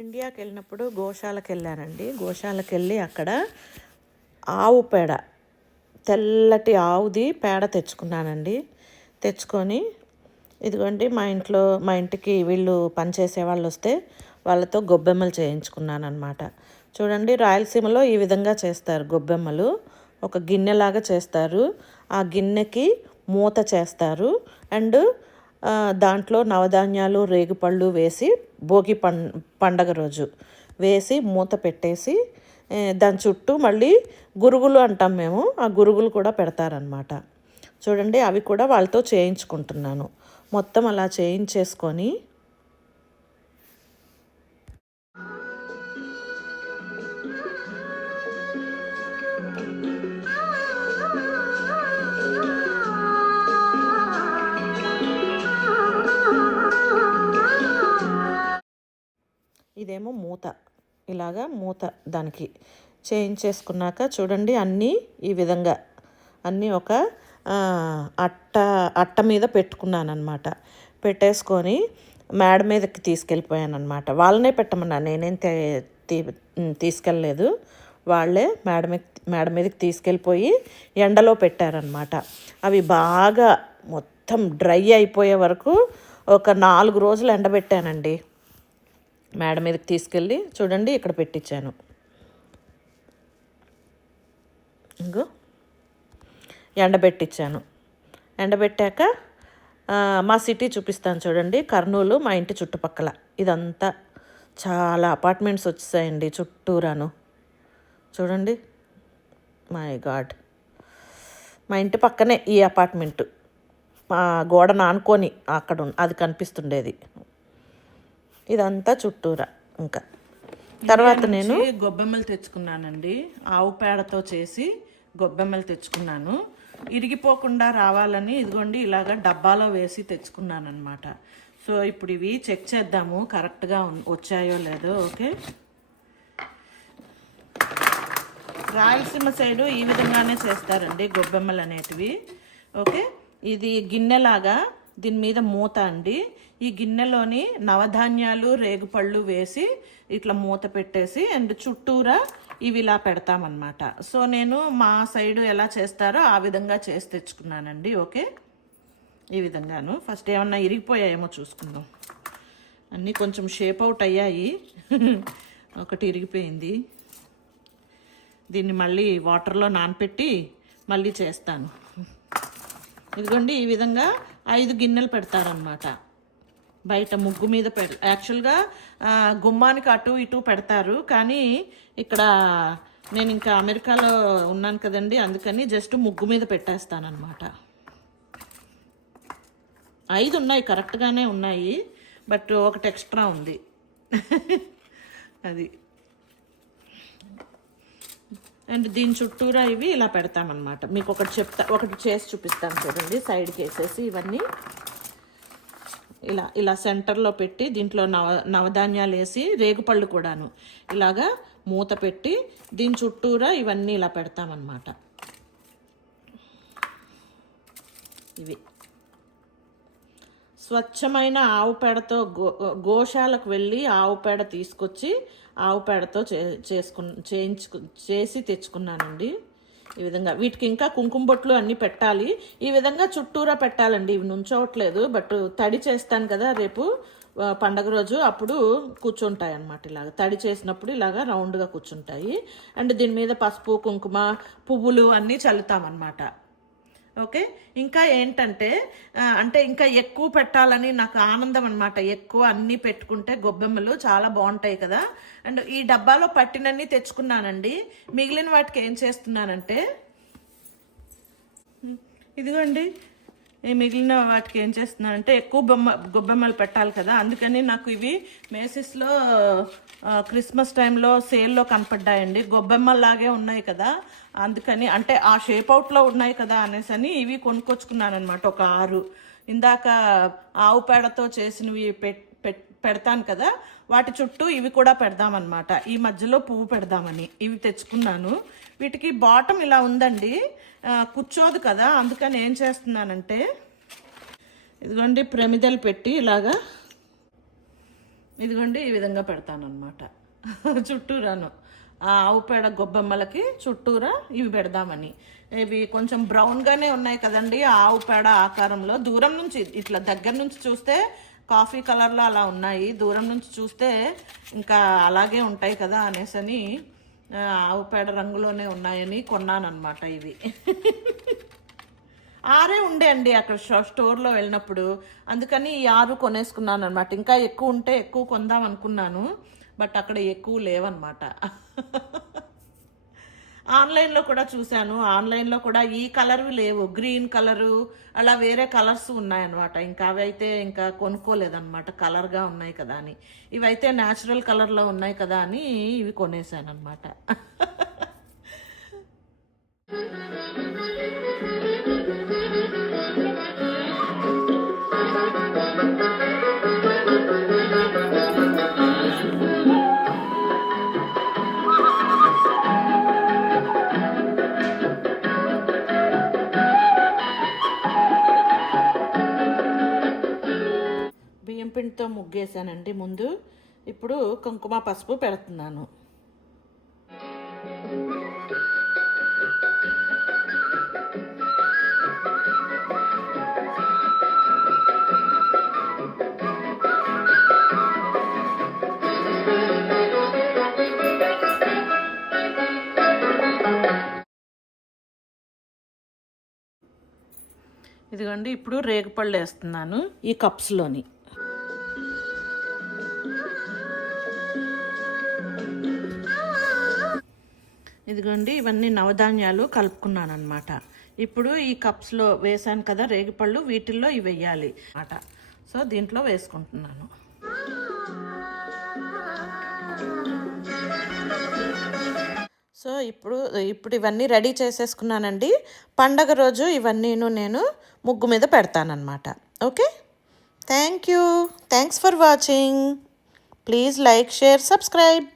ఇండియాకి వెళ్ళినప్పుడు గోశాలకు వెళ్ళానండి. గోశాలకు వెళ్ళి అక్కడ ఆవు పేడ, తెల్లటి ఆవుది పేడ తెచ్చుకున్నానండి. తెచ్చుకొని ఇదిగోండి మా ఇంటికి వీళ్ళు పనిచేసే వాళ్ళు వస్తే వాళ్ళతో గొబ్బెమ్మలు చేయించుకున్నాను అనమాట. చూడండి, రాయలసీమలో ఈ విధంగా చేస్తారు గొబ్బెమ్మలు. ఒక గిన్నెలాగా చేస్తారు, ఆ గిన్నెకి మూత చేస్తారు. అండ్ దాంట్లో నవధాన్యాలు, రేగుపళ్ళు వేసి భోగి పండగ రోజు వేసి మూత పెట్టేసి దాని చుట్టూ మళ్ళీ గురుగులు అంటాం మేము, ఆ గురుగులు కూడా పెడతారనమాట. చూడండి, అవి కూడా వాళ్ళతో చేయించుకుంటున్నాను. మొత్తం అలా చేయించేసుకొని ఇదేమో మూత, ఇలాగా మూత దానికి చేయించేసుకున్నాక చూడండి, అన్నీ ఈ విధంగా అన్నీ ఒక అట్ట మీద పెట్టుకున్నాను అనమాట. పెట్టేసుకొని మేడ మీదకి తీసుకెళ్ళిపోయాను అనమాట. వాళ్ళనే పెట్టమన్నా, నేనేం తీసుకెళ్ళలేదు. వాళ్ళే మేడ మీదకి తీసుకెళ్ళిపోయి ఎండలో పెట్టారనమాట. అవి బాగా మొత్తం డ్రై అయిపోయే వరకు ఒక 4 రోజులు ఎండబెట్టానండి. మేడ మీదకి తీసుకెళ్ళి చూడండి ఇక్కడ పెట్టించాను. ఇంకో ఎండబెట్టించాను. ఎండబెట్టాక మా సిటీ చూపిస్తాను చూడండి. కర్నూలు, మా ఇంటి చుట్టుపక్కల ఇదంతా చాలా అపార్ట్మెంట్స్ వచ్చేసాయండి చుట్టూరాను. చూడండి, మై గాడ్, మా ఇంటి పక్కనే ఈ అపార్ట్మెంటు. మా గోడను ఆనుకొని అక్కడ అది కనిపిస్తుండేది. ఇదంతా చుట్టూరా. ఇంకా తర్వాత నేను గొబ్బెమ్మలు తెచ్చుకున్నానండి. ఆవు పేడతో చేసి గొబ్బెమ్మలు తెచ్చుకున్నాను. ఇరిగిపోకుండా రావాలని ఇదిగోండి ఇలాగ డబ్బాలో వేసి తెచ్చుకున్నాను అనమాట. సో ఇప్పుడు ఇవి చెక్ చేద్దాము కరెక్ట్గా వచ్చాయో లేదో. ఓకే, రాయలసీమ సైడు ఈ విధంగానే చేస్తారండి గొబ్బెమ్మలు అనేటివి. ఓకే, ఇది గిన్నెలాగా, దీని మీద మూత అండి. ఈ గిన్నెలోని నవధాన్యాలు, రేగుపళ్ళు వేసి ఇట్లా మూత పెట్టేసి అండ్ చుట్టూరా ఇవి ఇలా పెడతామన్నమాట. సో నేను మా సైడు ఎలా చేస్తారో ఆ విధంగా చేసి తెచ్చుకున్నానండి. ఓకే, ఈ విధంగాను. ఫస్ట్ ఏమన్నా ఇరిగిపోయాయేమో చూసుకుందాం. అన్నీ కొంచెం షేప్ అవుట్ అయ్యాయి. ఒకటి ఇరిగిపోయింది. దీన్ని మళ్ళీ వాటర్లో నానపెట్టి మళ్ళీ చేస్తాను. ఇదిగోండి, ఈ విధంగా 5 గిన్నెలు పెడతారనమాట. బయట ముగ్గు మీద యాక్చువల్గా గుమ్మానికి అటు ఇటు పెడతారు, కానీ ఇక్కడ నేను ఇంకా అమెరికాలో ఉన్నాను కదండి, అందుకని జస్ట్ ముగ్గు మీద పెట్టేస్తానమాట. 5 ఉన్నాయి, కరెక్ట్గానే ఉన్నాయి, బట్ ఒకటి ఎక్స్ట్రా ఉంది. అది. అండ్ దీని చుట్టూరా ఇవి ఇలా పెడతామన్నమాట. మీకు ఒకటి చేసి చూపిస్తాను చూడండి. సైడ్కి వేసేసి ఇవన్నీ ఇలా సెంటర్లో పెట్టి దీంట్లో నవధాన్యాలు వేసి రేగుపళ్ళు కూడాను ఇలాగా మూత పెట్టి దీని చుట్టూరా ఇవన్నీ ఇలా పెడతామన్నమాట. ఇవి స్వచ్ఛమైన ఆవు పేడతో గోశాలకు వెళ్ళి ఆవు పేడ తీసుకొచ్చి ఆవు పేడతో చేసి తెచ్చుకున్నానండి. ఈ విధంగా వీటికి ఇంకా కుంకుమ బొట్లు అన్నీ పెట్టాలి. ఈ విధంగా చుట్టూరా పెట్టాలండి. ఇవి నుంచోవట్లేదు, బట్ తడి చేస్తాను కదా రేపు పండగ రోజు, అప్పుడు కూర్చుంటాయి అన్నమాట. ఇలాగ తడి చేసినప్పుడు ఇలాగా రౌండ్గా కూర్చుంటాయి. అండ్ దీని మీద పసుపు, కుంకుమ, పువ్వులు అన్నీ చల్లుతామన్నమాట. ఓకే, ఇంకా ఏంటంటే అంటే ఇంకా ఎక్కువ పెట్టాలని నాకు ఆనందం అనమాట. ఎక్కువ అన్నీ పెట్టుకుంటే గొబ్బెమ్మలు చాలా బాగుంటాయి కదా. అండ్ ఈ డబ్బాలో పట్టినన్నీ తెచ్చుకున్నానండి. మిగిలిన వాటికి ఏం చేస్తున్నానంటే ఇదిగోండి, ఈ మిగిలిన వాటికి ఏం చేస్తున్నానంటే ఎక్కువ గొబ్బెమ్మలు పెట్టాలి కదా, అందుకని నాకు ఇవి మేసిస్లో క్రిస్మస్ టైంలో సేల్లో కనపడ్డాయండి. గొబ్బెమ్మలాగే ఉన్నాయి కదా, అందుకని అంటే ఆ షేప్ అవుట్లో ఉన్నాయి కదా అనేసి ఇవి కొనుక్కొచ్చుకున్నాను అనమాట. ఒక 6. ఇందాక ఆవు పేడతో చేసినవి పెడతాను కదా, వాటి చుట్టూ ఇవి కూడా పెడదామన్నమాట. ఈ మధ్యలో పువ్వు పెడదామని ఇవి తెచ్చుకున్నాను. వీటికి బాటం ఇలా ఉందండి, కూర్చోదు కదా, అందుకని ఏం చేస్తున్నానంటే ఇదిగోండి ప్రమిదలు పెట్టి ఇలాగా ఇదిగోండి ఈ విధంగా పెడతానమాట చుట్టూరాను ఆవు పేడ గొబ్బెమ్మలకి చుట్టూరా ఇవి పెడదామని. ఇవి కొంచెం బ్రౌన్గానే ఉన్నాయి కదండి ఆవు పేడ ఆకారంలో. దూరం నుంచి ఇట్లా దగ్గర నుంచి చూస్తే కాఫీ కలర్లో అలా ఉన్నాయి, దూరం నుంచి చూస్తే ఇంకా అలాగే ఉంటాయి కదా అనేసని ఆవు పేడ రంగులోనే ఉన్నాయని కొన్నానమాట ఇవి. ఆరే ఉండే అండి అక్కడ స్టోర్లో వెళ్ళినప్పుడు, అందుకని ఈ 6 కొనేసుకున్నాను అనమాట. ఇంకా ఎక్కువ ఉంటే ఎక్కువ కొందాం అనుకున్నాను, బట్ అక్కడ ఎక్కువ లేవన్నమాట. ఆన్లైన్లో కూడా చూశాను, ఆన్లైన్లో కూడా ఈ కలర్వి లేవు, గ్రీన్ కలరు అలా వేరే కలర్స్ ఉన్నాయన్నమాట. ఇంకా అవి అయితే ఇంకా కొనుక్కోలేదన్నమాట, కలర్గా ఉన్నాయి కదా అని. ఇవైతే న్యాచురల్ కలర్లో ఉన్నాయి కదా అని ఇవి కొనేసాను అనమాట. బియ్యం పిండితో ముగ్గేసానండి ముందు. ఇప్పుడు కుంకుమ పసుపు పెడుతున్నాను. ఇదిగోండి ఇప్పుడు రేగుపళ్ళు వేస్తున్నాను ఈ కప్స్లోని. ఇదిగోండి ఇవన్నీ నవధాన్యాలు కలుపుకున్నాను అనమాట. ఇప్పుడు ఈ కప్స్లో వేసాను కదా రేగిపళ్ళు, వీటిల్లో ఇవి వేయాలి అన్నమాట. సో దీంట్లో వేసుకుంటున్నాను. సో ఇప్పుడు ఇవన్నీ రెడీ చేసేసుకున్నానండి. పండగ రోజు ఇవన్నీను నేను ముగ్గు మీద పెడతానన్నమాట. Okay, thanks for watching. Please like, share, subscribe.